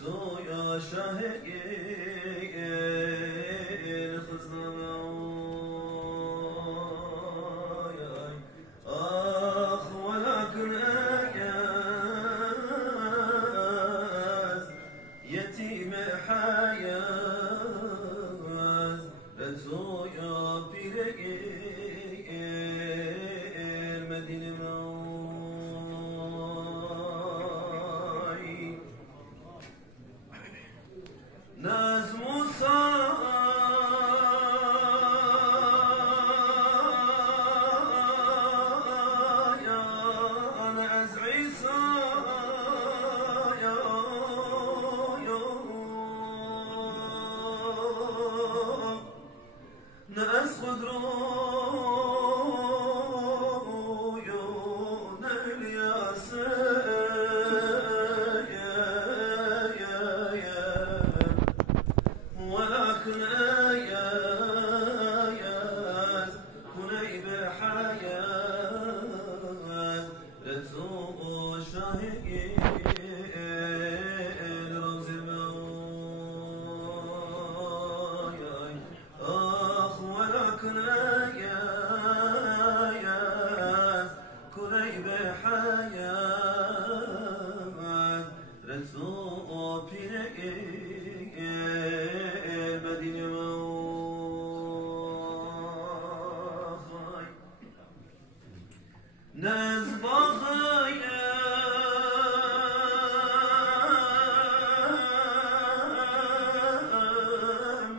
يا شاهي الخزنة آخ ولكن أياز يتيم حياز لتو يا بيري المدينة ناس موسى يا ناس عيسى يا ناس خضروا يون ولكن آياز هني بحياة لتوب شاهي لرمز المويا آخ ولكن آياز هني بحياة لتوب ناس بغايا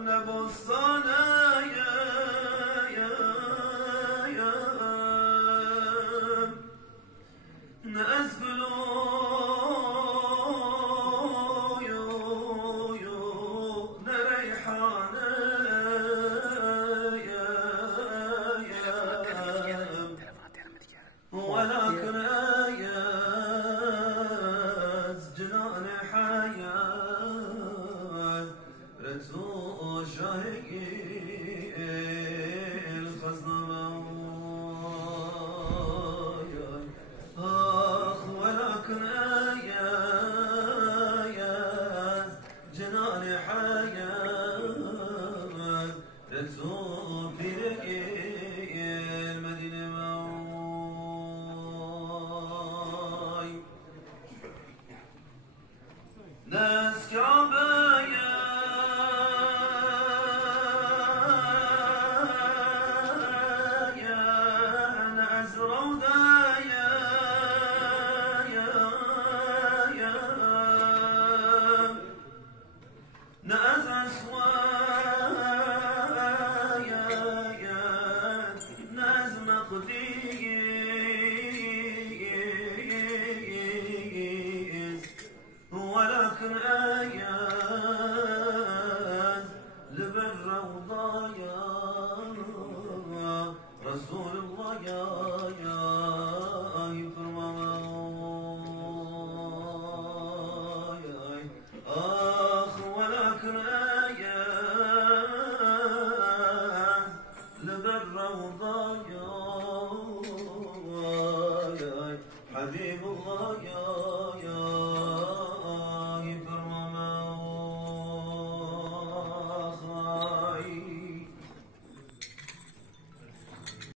نبصنا ناس ولكن آياز جنان حياة رتو شاهي الخزنة آخ ولكن آياز جنان حياة رتو المدينة ناس كعبايا ناس رودايا ناس أسوايا ناس مقديس ولكن آيات